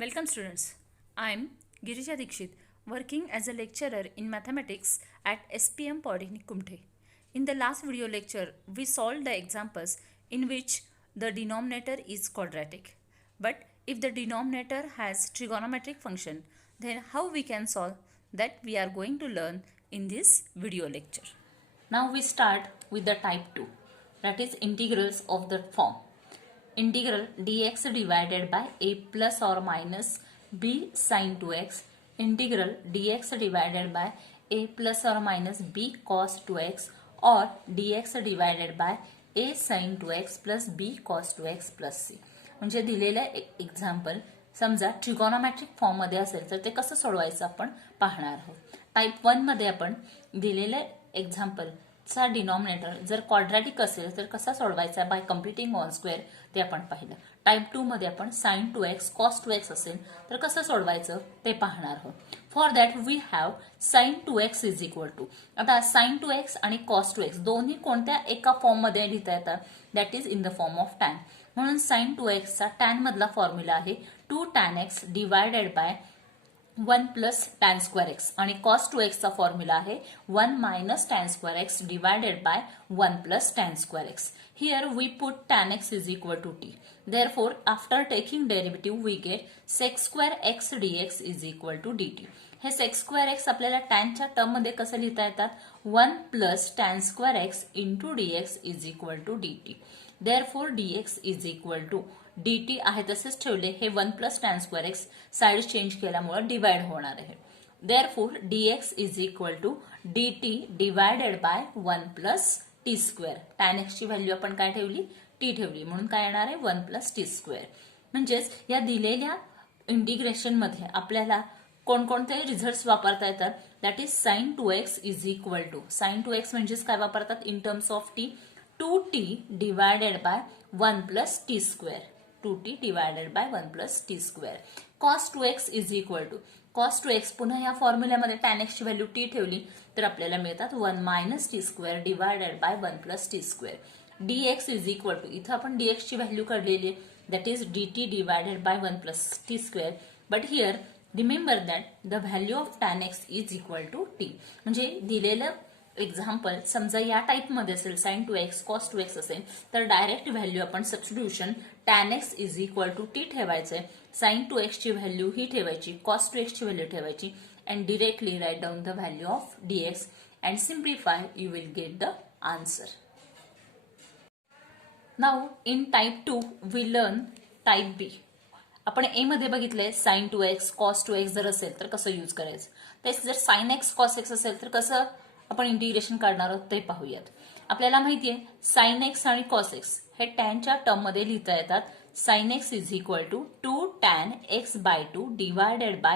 Welcome students. I am Girija Dikshit, working as a lecturer in mathematics at SPM Polytechnic Kumte. In the last video lecture, we solved the examples in which the denominator is quadratic. But if the denominator has trigonometric function, then how we can solve that we are going to learn in this video lecture. Now we start with the type 2, that is integrals of the form. Integral dx divided by a plus or minus b sin 2x, integral dx divided by a plus or minus b cos 2x, or dx divided by a sin 2x plus b cos 2x plus c. म्हणजे दिलेलं example समजा trigonometric form मध्ये असेल तर ते कसं सोडवायचं आपण पाहणार आहोत. टाइप 1 मध्ये आपण दिलेलं एक्झाम्पल चा डिनॉमिनेटर जर क्वाड्रॅटिक असेल तर कसा सोडवायचा बाय कम्प्लिटिंग वन स्क्वेअर ते आपण पाहिलं. टाइप 2 मध्ये आपण sin 2x cos 2x असेल तर कसं सोडवायचं ते पाहणार आहोत. For that we have sin 2x is equal to, आता sin 2x आणि cos 2x दोन्ही कोणत्या एका फॉर्म मध्ये लिहिता येतात, that is in the form of tan. म्हणून sin 2x चा tan मधला फॉर्म्युला आहे 2 tan x divided by 1 plus tan square x आणि cos 2x चा फॉर्म्युला आहे 1 minus tan square x divided by 1 plus tan square x. Here we put tan x is equal to t. Therefore, after taking derivative, we get sec square x dx is equal to dt. हे sec square x आपल्याला tan च्या term मध्ये कसं लिहिता येतात, 1 plus tan square x into dx is equal to dt. Therefore, dx is equal to dt आहे तसेच ठेवले, हे 1 plus tan square x side change केल्यामुळे डिवाइड होणार आहे. Therefore, dx is equal to dt divided by 1 plus t square. tan x ची value आपण काय ठेवली, t ठेवली, म्हणून काय येणार आहे 1 plus t square. म्हणजेच या दिलेल्या इंटिग्रेशन मध्ये आपल्याला कोणकोणते रिझल्ट्स वापरता येतात, that is sin 2x is equal to, sin 2x म्हणजेच काय वापरतात in terms of t, 2t divided by 1 plus t square. 2t divided by 1 plus t square. cos 2x is equal to, cos 2x पुन्हा या फॉर्म्युल्यामध्ये tan x ची value t ठेवली तर आपल्याला मिळतात 1 minus t square divided by 1 plus t square. dx is equal to, इथं आपण dx ची व्हॅल्यू काढलेली आहे, that is dt divided by 1 plus t square. But here remember that the value of tan x is equal to t. म्हणजे दिलेलं example समजा या type मध्ये असेल sin 2x cos 2x असेल तर डायरेक्ट व्हॅल्यू आपण substitution tan x is equal to t ठेवायचंय, sin 2x ची व्हॅल्यू ही ठेवायची, cos 2x ची व्हॅल्यू ठेवायची, and directly write down the value of dx and simplify, you will get the answer. Now in type 2 we learn type B. आपण A मध्ये बघितलंय sin 2x cos 2x जर असेल तर कसं यूज करायचं, तेच जर sin x cos x असेल तर कसं आपण इंटिग्रेशन काढणार आहोत ते पाहूयात. आपल्याला माहितीये sin x आणि cos x हे tan च्या टर्म मध्ये लिहिता येतात. sin x is equal to 2 tan x by 2 divided by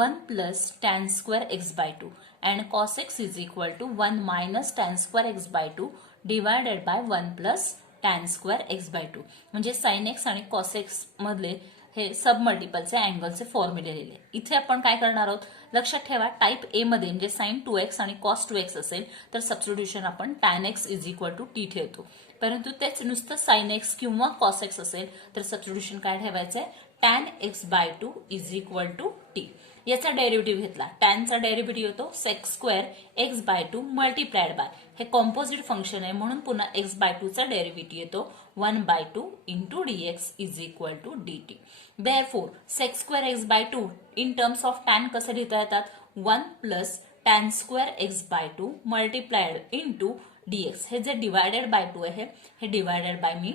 1 plus tan square x by 2 and cos x is equal to 1 minus tan square x by 2 divided by 1 plus tan square x by 2. म्हणजे sin x आणि cos x मधले हे सब मल्टिपलचे अँगलचे फॉर्म्युले लिहिले. इथे आपण काय करणार आहोत, लक्षात ठेवा टाइप ए मध्ये म्हणजे sin 2x आणि cos 2x असेल तर सबस्टिट्यूशन आपण tan x is equal to t ठेवतो. परंतु तेच नुसतं sin x किंवा cos x असेल तर सबस्टिट्यूशन काय ठेवायचंय, tan x by 2 is equal to t. याचा डेरिव्हेटिव्ह घेतला, tan चा डेरिव्हेटिव्ह होतो sec square x by 2 multiplied by, हे कॉम्पोजिट फंक्शन आहे म्हणून पुन्हा x by 2 चा डेरिव्हेटिव्ह येतो 1 by 2 into dx is equal to dt. Therefore, sec square x by 2 in terms of tan कसं लिहिता येतात, 1 plus tan square x by 2 multiplied into dx. हे जे डिवायडेड बाय 2 आहे हे डिवायडेड बाय मी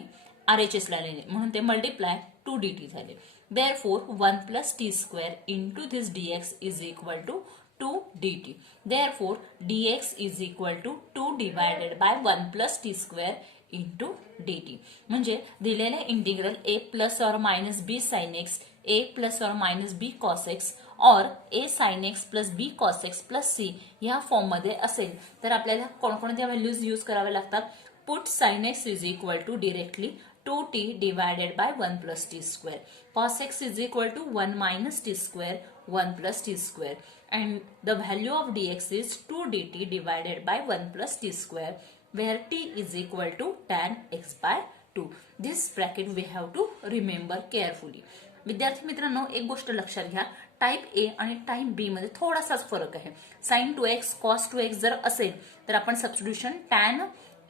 RHS ला लिहिले म्हणून ते मल्टिप्लाय 2 dt झाले. Therefore, 1 plus t square into this dx is equal to 2 dt. Therefore, dx is equal to 2 divided by 1 plus t square into dt. म्हणजे दिलेले integral a plus or minus b sin x, a plus or minus b cos x और a sin x plus b cos x plus c या form मध्ये असेल तर आपल्याला कोणकोणत्या values use कराव्या लागतात. Put sin x is equal to directly 2t divided by 1 plus t square. Cos x is equal to 1 minus t square, 1 plus t square. And the value of dx is 2 dt divided by 1 plus t square, where t is equal to tan x by 2. This bracket we have to remember carefully. विद्यार्थी मित्रांनो, एक गोष्ट लक्षात घ्या, type ए आणि type बी मध्ये थोडासाच फरक आहे. sin 2x cos 2x जर असेल तर आपण substitution tan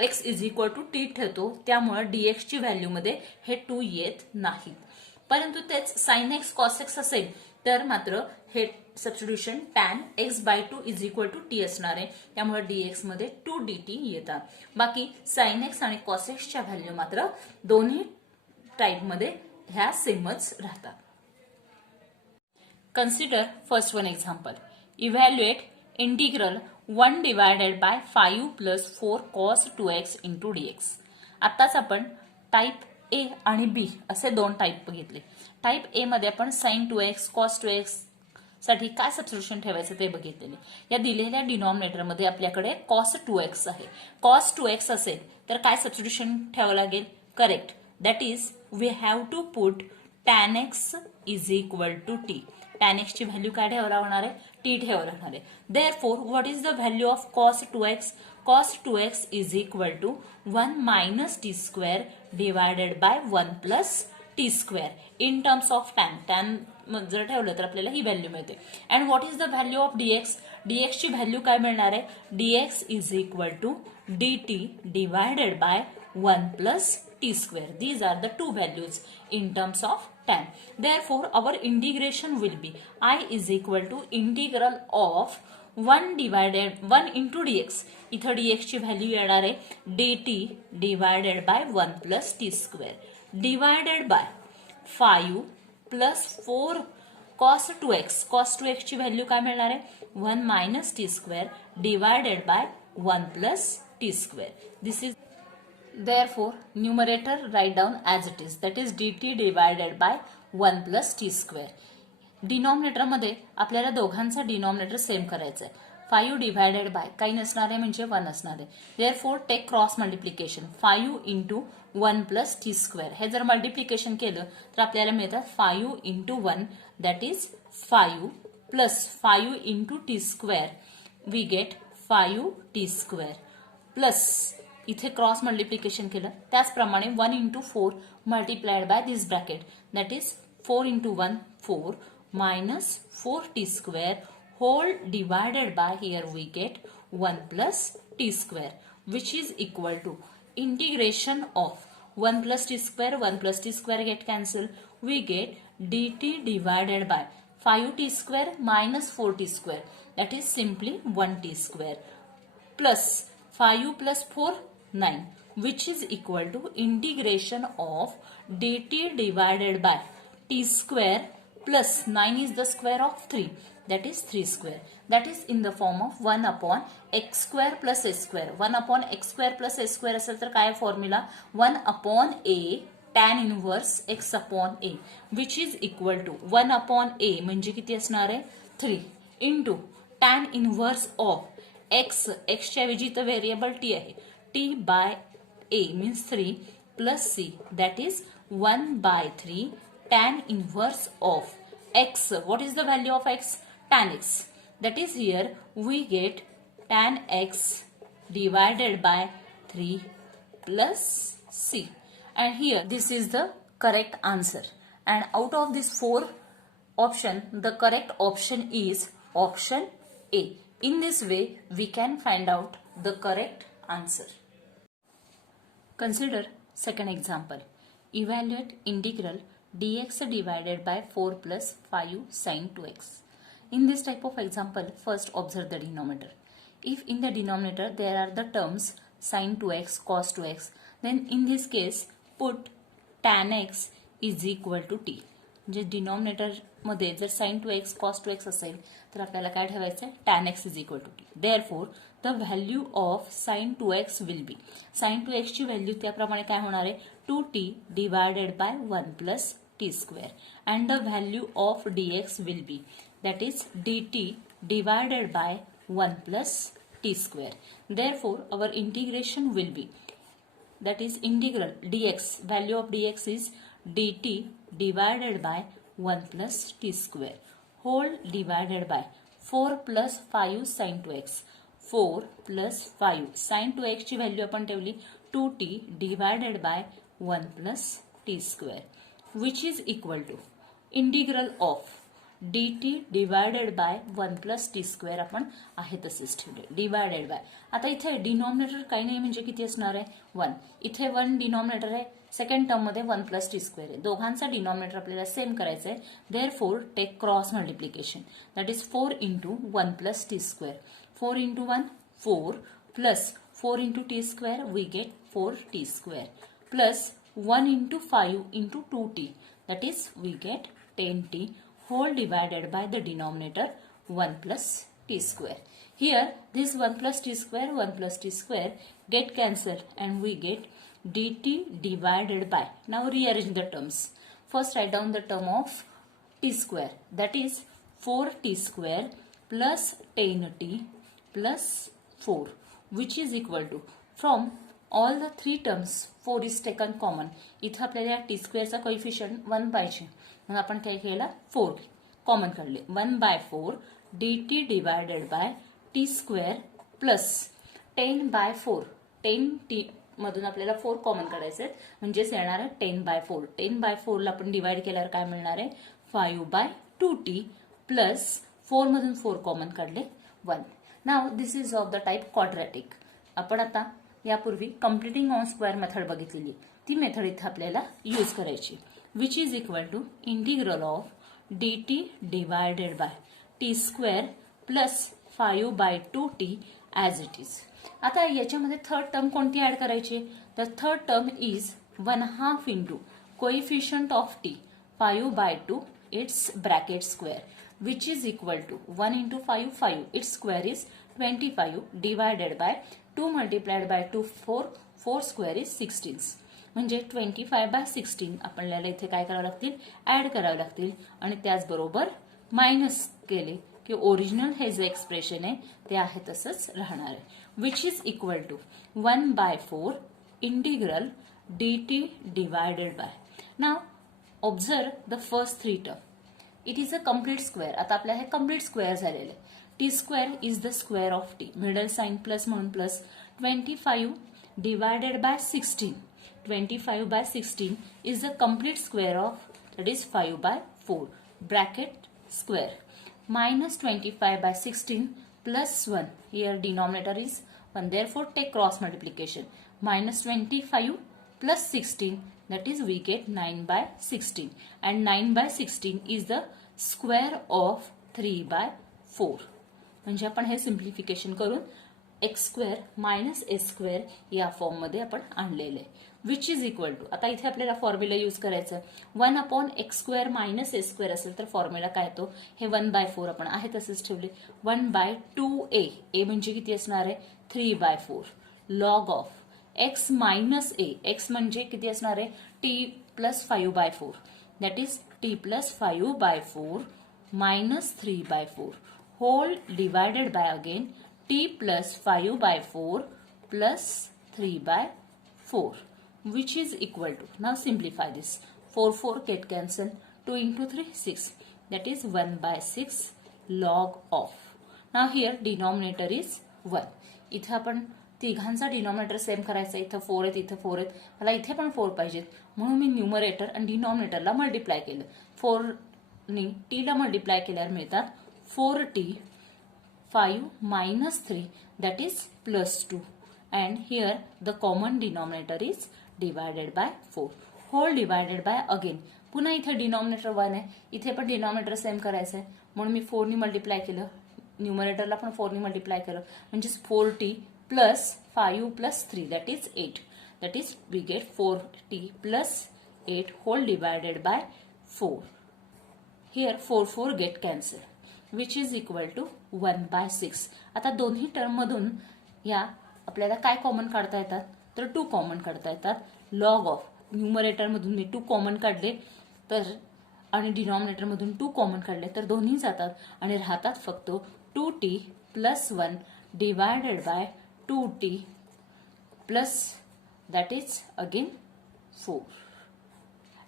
x is equal to t ठेवतो, त्यामुळे dx ची व्हॅल्यू मध्ये हे 2 येत नाहीत. परंतु तेच sin x cos x असेल तर मात्र हे substitution tan x by 2 is equal to t असणार आहे, त्यामुळे dx मध्ये 2 dt येतात. बाकी sin x आणि cos x च्या व्हॅल्यू मात्र दोन्ही टाईप मध्ये ह्या सेमच राहतात. Consider first one example. Evaluate integral 1 divided by 5 plus 4 cos 2x into dx. आताच आपण टाईप ए आणि बी असे दोन टाईप बघितले. टाईप ए मध्ये आपण sin 2x cos 2x साठी काय सबस्टिट्यूशन ठेवायचं ते बघितलेले. या दिलेल्या डिनॉमिनेटर मध्ये आपल्याकडे cos 2x आहे. cos 2x असेल तर काय सबस्टिट्यूशन ठेवावं लागेल? Correct. That is we have to put tan x is equal to t. tan x ची व्हॅल्यू काय ठेवायला होणार आहे? टी ठेवायला होणार आहे. Therefore what is the value of cos 2x? cos 2x is equal to 1 minus T square divided by 1 plus T square in terms of tan. tan जर ठेवलं तर आपल्याला ही व्हॅल्यू मिळते. And what is the value of dx? dx ची value काय मिळणार आहे? dx is equal to dt divided by 1 plus t square. These are the two values in terms of tan. Therefore, our integration will be I is equal to integral of 1 into dx. इथं dx ची value येणार आहे dt divided by 1 plus t square divided by 5 plus 4 cos 2x. cos 2x ची value काय मिळणार आहे? 1 minus t square divided by 1 plus t square. This is therefore numerator write down as it is, that is dt divided by 1 plus t square. Denominator मध्ये आपल्याला दोघांचा denominator same करायचा आहे. 5 divided by काही नसणार आहे म्हणजे 1 असणार आहे. Therefore take cross multiplication 5 into 1 plus T square. हे जर मल्टिप्लिकेशन केलं तर आपल्याला मिळतात 5 into 1 that is 5 plus 5 into t square we get 5 t square plus इथे क्रॉस मल्टिप्लिकेशन केलं त्याचप्रमाणे 1 into 4 multiplied by this bracket that is 4 into 1 4 minus 4t square whole divided by here we get 1 plus t square which is equal to integration of 1 plus t square get cancelled. We get dt divided by 5t square minus 4t square that is simply 1t square plus 5 plus 4 9 which is equal to integration of dt divided by t square plus 9 is the square of 3 that is 3 square that is in the form of 1 upon x square plus s square. 1 upon x square plus s square असेल तर काय formula? 1 upon a tan inverse x upon a which is equal to 1 upon a म्हणजे किती असणार आहे? 3 into tan inverse of x. x च्या ऐवजी तर व्हेरिएबल t आहे. t by a means 3 plus c that is 1 by 3 tan inverse of x. What is the value of x? Tan x. That is here we get tan x divided by 3 plus c. And here this is the correct answer. And out of these 4 option, the correct option is option A. In this way we can find out the correct answer. Consider second example. Evaluate integral dx divided by 4 plus 5 sin 2x. In this type of example, first observe the denominator. If in the denominator there are the terms sin 2x, cos 2x, then in this case put tan x is equal to t. म्हणजे denominator मध्ये जर sin 2x, cos 2x असेल तर आपल्याला काय ठेवायचं आहे? tan x is equal to t. Therefore, the value of sin 2x will be sin 2x ची व्हॅल्यू त्याप्रमाणे काय होणार आहे? 2t divided by 1 plus t square and the value of dx will be that is dt divided by 1 plus t square. Therefore, our integration will be that is integral dx, value of dx is dt divided by 1 plus t square whole divided by 4 plus 5 sin 2x. 4 plus 5 sin 2x ची value आपण ठेवली 2t divided by 1 plus t square which is equal to integral of dt divided by 1 plus T square आपण आहे तसेच ठेवले divided by. आता इथे denominator काही नाही म्हणजे किती असणार आहे 1. इथे 1 डिनॉमिनेटर आहे, सेकंड टर्म मध्ये 1 प्लस टी स्क्वेअर आहे. दोघांचा डिनॉमिनेटर आपल्याला सेम करायचं आहे. Therefore take cross multiplication, that is 4 into 1 plus T square. 4 into 1 4 plus 4 into t square we get 4t square plus 1 into 5 into 2t, that is we get 10t whole divided by the denominator 1 plus t square. Here this 1 plus t square get cancelled and we get dt divided by. Now rearrange the terms. First write down the term of t square, that is 4t square plus 10t plus 4, which is equal to, from all the three terms 4 is taken common. इथे आपल्याला T स्क्वेअरचा coefficient 1 पाहिजे, मग आपण काय केलं 4 common काढले. 1/4 dt divided by t square plus 10/4. 10t मधून आपल्याला 4 कॉमन काढायचे म्हणजेच येणार आहे 10/4. 10/4 ला आपण डिवाइड केल्यावर काय मिळणार आहे 5/2t प्लस 4 मधून 4 कॉमन काढले 1. Now this is of the type quadratic. आपण आता यापूर्वी कम्प्लिटिंग ऑन स्क्वेअर मेथड बघितलेली, ती मेथड इथे आपल्याला यूज करायची, which is equal to integral of dt divided by t square plus 5/2t as it is. आता याच्यामध्ये थर्ड टर्म कोणती ऍड करायची, तर third term is 1/2 into coefficient of t 5/2 it's bracket square, which is equal to 1 into 5 5, its square is 25 divided by 2 multiplied by 2 4, 4 square is 16. म्हणजे 25/16 आपल्याला इथे काय करावं लागतील ऍड करावं लागतील आणि त्याचबरोबर मायनस केले की ओरिजिनल हे जे एक्सप्रेशन आहे ते आहे तसंच राहणार आहे, which is equal to 1/4 integral dt divided by. Now observe the first 3 term. It is a complete square. आता आपल्या हे कम्प्लीट स्क्वेअर झालेले. T square is the square of T, middle sign plus म्हणून plus 25 divided by 16. 25/16 is the complete square of, that is 5/4 bracket square minus 25/16 plus 1. Here denominator is 1, therefore take cross multiplication. Minus 25 plus 16, that is we get 9/16, and 9/16 is the square of 3/4. म्हणजे आपण हे simplification करून x square minus ए square या form मध्ये आपण आणलेले आहे, which is equal to. आता इथे आपल्याला फॉर्म्युला यूज करायचं 1/x स्क्वेअर मायनस ए स्क्वेअर असेल तर फॉर्म्युला काय तो हे 1/4 आपण आहे तसेच ठेवले. 1/2a, ए म्हणजे किती असणार आहे 3/4 log of x minus a, x म्हणजे किती असणार आहे t plus 5/4, that is t plus 5/4 minus 3/4 whole divided by again t plus 5/4 plus 3/4, which is equal to, now simplify this, 4 get cancelled, 2 into 3 6, that is 1/6 log of. Now here denominator is 1. इथे आपण तिघांचा denominator same करायचा, इथं 4 आहेत इथं 4 आहेत, मला इथे पण 4 पाहिजेत म्हणून मी न्यूमरेटर आणि डिनॉमिनेटरला मल्टिप्लाय केलं. 4 नी t ला मल्टिप्लाय केल्यावर मिळतात 4t 5 minus 3, that is plus 2, and here the common denominator is divided by 4 whole divided by again. पुन्हा इथे डिनॉमिनेटर 1 आहे, इथे पण डिनॉमिनेटर सेम करायचं आहे म्हणून मी 4 नी मल्टिप्लाय केलं, न्यूमरेटरला पण 4 नी मल्टिप्लाय केलं म्हणजे 4t plus 5 plus 3, that is 8, that is we get 4t plus 8 whole divided by 4. Here 4 get cancelled, which is equal to 1/6. आता दोन्ही टर्म मधून या आपल्याला काय कॉमन काढता येतात तर 2 कॉमन काढता येतात. लॉग ऑफ न्यूमरेटर मधून मी 2 कॉमन काढले तर आणि डिनॉमिनेटर मधून 2 कॉमन काढले तर दोन्ही जातात आणि राहतात फक्त 2t plus 1 divided by 2t plus that is again 4.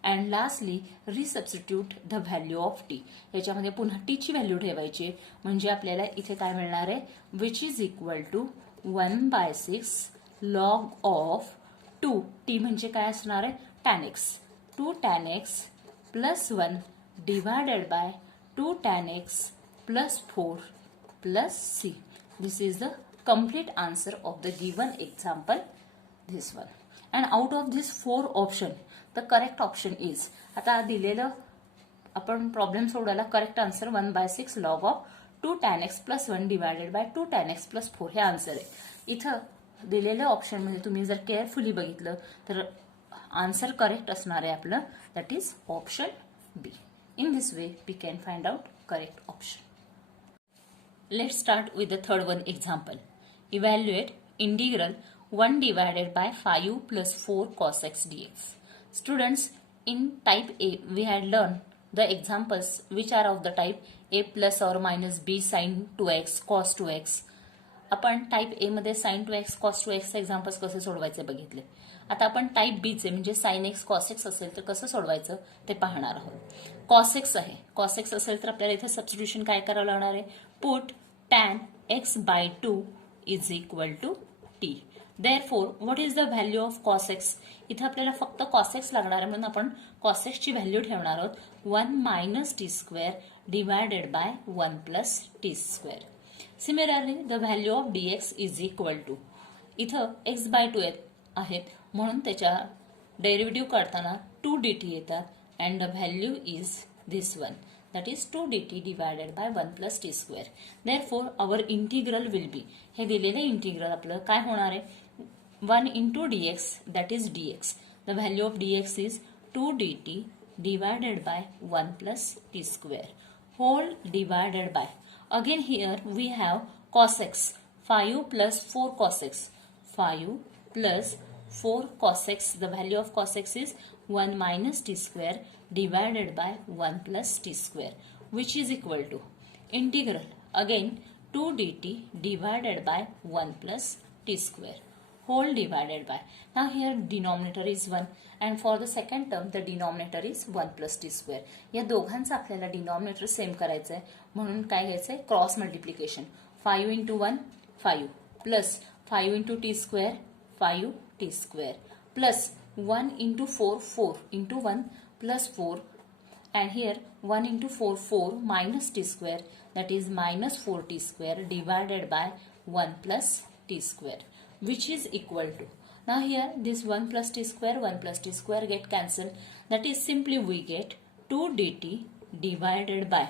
And lastly resubstitute the value of T. याच्यामध्ये पुन्हा टी ची व्हॅल्यू ठेवायची म्हणजे आपल्याला इथे काय मिळणार आहे which is equal to 1/6 log of 2. T म्हणजे काय असणार आहे tan x, 2 tan x plus 1 divided by 2 tan x plus 4 plus c. This is the complete answer of the given example, this one. And out of this 4 option, the correct option is, आता दिलेलं आपण problem सोडवायला correct answer 1/6 log of 2 tan x plus 1 divided by 2 tan x plus 4 हे answer आहे. इथं दिलेल्या ऑप्शनमध्ये तुम्ही जर केअरफुली बघितलं तर आन्सर करेक्ट असणार आहे आपलं, that is option B. In this way we can find out correct option. Let's start with the third one example. Evaluate integral 1 divided by 5 plus 4 cos x dx. Students, in type A, we had learned the examples which are of the type A plus or minus B sin 2x cos 2x. आपण type A मध्ये sin 2x cos 2x examples कसे सोडवायचे बघितले. आता आपण type बी चे म्हणजे sin x cos x असेल तर कसं सोडवायचं ते पाहणार आहोत. cos x आहे, cos x असेल तर आपल्याला इथे सबस्टिट्यूशन काय करावं लागणार आहे, put tan x by 2 is equal to t. Therefore, what is the value of cos x? इथे आपल्याला फक्त cos x लागणार आहे म्हणून आपण cos x ची व्हॅल्यू ठेवणार आहोत 1 minus t square divided by 1 plus t square. Similarly, the value of dx is equal to, इथं x by 2 आहेत म्हणून त्याच्या डेरिव्हेटिव्ह काढताना 2 dt येतात and the value is this one, that is 2 dt divided by 1 plus t square. Therefore, our integral will be, हे दिलेले integral आपलं काय होणार आहे, 1 into dx, that is dx. The value of dx is 2 dt divided by 1 plus t square whole divided by, again here we have cos x, 5 plus 4 cos x, 5 plus 4 cos x, the value of cos x is 1 minus t square divided by 1 plus t square, which is equal to integral, again 2 dt divided by 1 plus t square whole divided by, now here denominator is 1 and for the second term the denominator is 1 plus t square. या दोघांचा आपल्याला denominator same करायचं आहे म्हणून काय घ्यायचं आहे, cross multiplication. 5 into 1 5 plus 5 into t square 5 t square plus 1 into 4 4 into 1 plus 4 and here 1 into 4 4 minus t square, that is minus 4t square divided by 1 plus t square, which is equal to, now here this 1 plus t square get cancelled, that is simply we get 2 dt divided by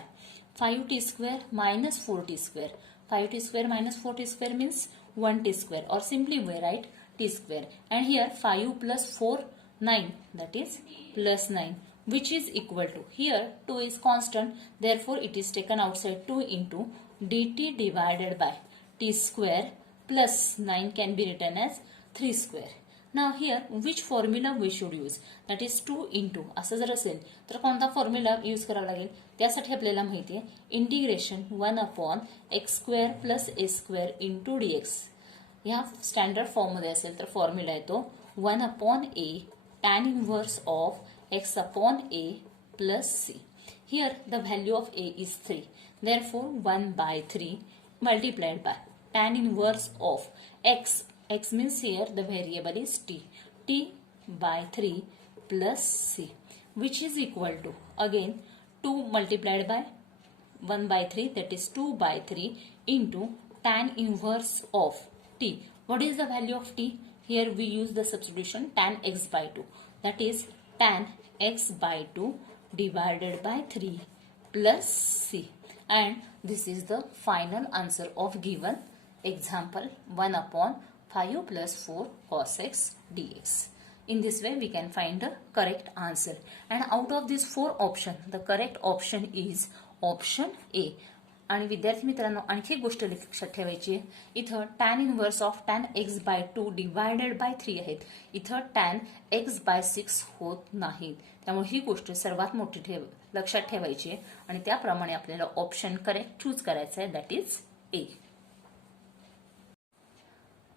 5t square minus 4t square. 5t square minus 4t square means 1t square, or simply we write t square, and here 5 plus 4 9, that is plus 9, which is equal to, here 2 is constant, therefore it is taken outside, 2 into dt divided by t square plus 9 can be written as 3 square. Now here which formula we should use, that is 2 into, असं जर असेल तर कोणता formula use करावा लागेल, त्यासाठी आपल्याला माहिती आहे integration 1 upon X square plus A square into dx. ह्या स्टँडर्ड फॉर्ममध्ये असेल तर फॉर्म्युला येतो 1 upon A tan inverse of x upon a plus c. Here the value of a is 3. Therefore 1 by 3 multiplied by tan inverse of x. X means here the variable is t. T by 3 plus c, which is equal to, again 2 multiplied by 1 by 3, that is 2 by 3 into tan inverse of t. What is the value of t? Here we use the substitution tan x by 2, that is tan x by 2 divided by 3 plus c, and this is the final answer of given example 1 upon 5 plus 4 cos x dx. In this way we can find the correct answer, and out of these 4 options the correct option is option A. आणि विद्यार्थी मित्रांनो आणखी एक गोष्ट लक्षात ठेवायची आहे, इथं tan inverse of tan x by 2 divided by 3 आहेत, इथं tan x बाय 6 होत नाहीत, त्यामुळे ही गोष्ट सर्वात मोठी लक्षात ठेवायची आहे आणि त्याप्रमाणे आपल्याला ऑप्शन करेक्ट चूज करायचा आहे, that is A.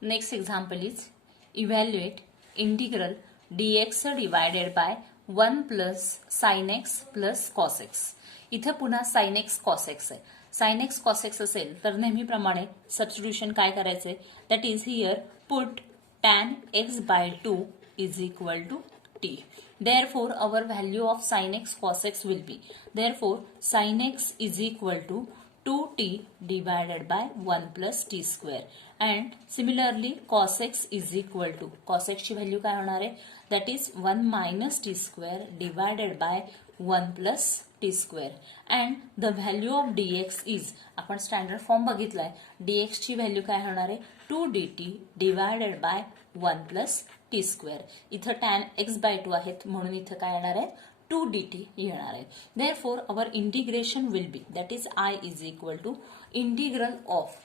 Next example is evaluate integral dx divided by 1 plus sine x plus cos x. इथे पुन्हा साइन एक्स कॉस एक्स आहे. साइन एक्स कॉस एक्स असेल तर नेहमीप्रमाणे सबस्टिट्यूशन काय करायचे, that is here put tan x by 2 is equal to t. Therefore, our value of sin x cos x will be, therefore sin x is equal to 2t divided by 1 plus t square. And similarly cos x is equal to, cos x ची value काय होणार आहे, that is 1 minus t square divided by 1 plus t square. And the value of dx is, आपण standard form बघितलाय, dx ची value काय होणार आहे, 2 dt divided by 1 plus t square. इथं tan x by 2 आहेत म्हणून इथं काय येणार आहे, 2 dt येणार आहे. Therefore our integration will be, that is I is equal to integral of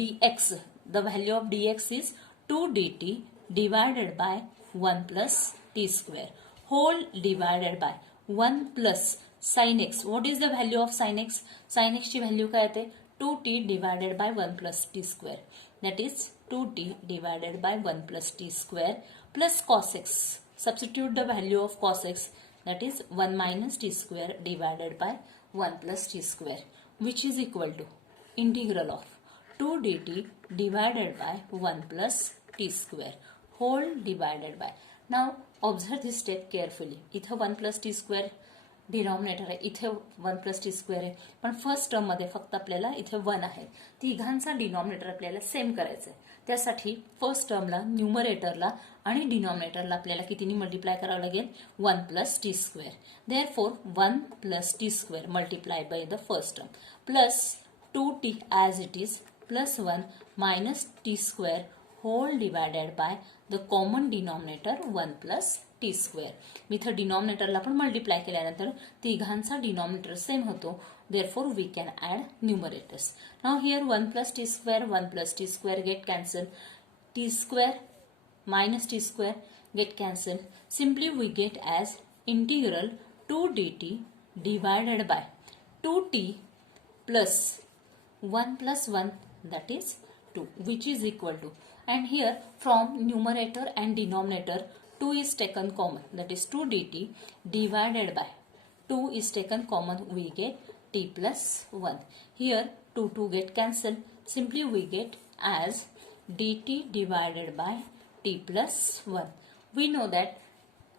dx, the value of dx is 2 dt divided by 1 plus t square whole divided by 1 plus sin x. What is the value of sin x? Sin x ची value काय येते, 2t divided by 1 plus t square, that is 2t divided by 1 plus t square plus cos x. Substitute the value of cos x, that is 1 minus t square divided by 1 plus t square, which is equal to integral of 2 dt divided by 1 plus t square whole divided by. Now observe this step carefully. इथं 1 plus t square denominator आहे, इथे 1 plus T square आहे, पण first term मध्ये फक्त आपल्याला इथे 1 आहे. तिघांचा डिनॉमिनेटर आपल्याला सेम करायचं आहे. त्यासाठी फर्स्ट टर्मला न्यूमरेटरला आणि डिनॉमिनेटरला आपल्याला कितीने मल्टिप्लाय करावं लागेल, 1 plus T square. Therefore 1 plus T square multiply by the first term plus 2t as it is plus 1 minus T square whole divided by the common denominator 1 plus T square. मी इथं डिनॉमिनेटरला पण multiply केल्यानंतर तिघांचा denominator same होतो. Therefore we can add numerators. Now here 1 plus T square 1 plus T square get cancel, T square minus t square get cancelled. Simply we get as integral 2 dt divided by 2t plus 1 plus 1, that is 2, which is equal to, and here from numerator and denominator 2 is taken common, that is 2 dt divided by 2 is taken common, we get t plus 1. Here 2 get cancelled. Simply we get as dt divided by t plus 1. We know that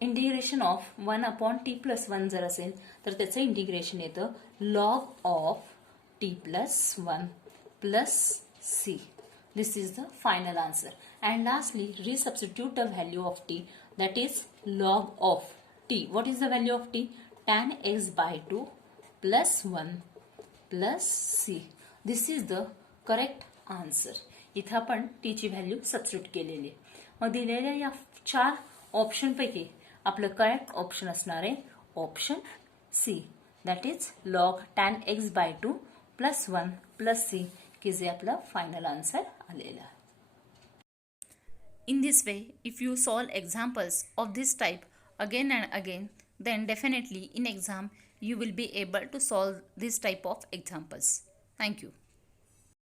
integration of 1 upon t plus 1 जर असेल तर त्याचं integration येतं log of t plus 1 plus c. This is the final answer. And lastly, resubstitute the value of t, that is log of t. What is the value of t? Tan x by 2 plus 1 plus c. This is the correct answer. इथं आपण t ची value substitute केलेली आहे. मग दिलेल्या या 4 option पैकी आपलं करेक्ट ऑप्शन असणार आहे option C, that is log tan x by 2 plus 1 plus c, की जे आपलं फायनल आन्सर आलेलं आहे. In this way, if you solve examples of this type again and again, then definitely in exam you will be able to solve this type of examples. Thank you.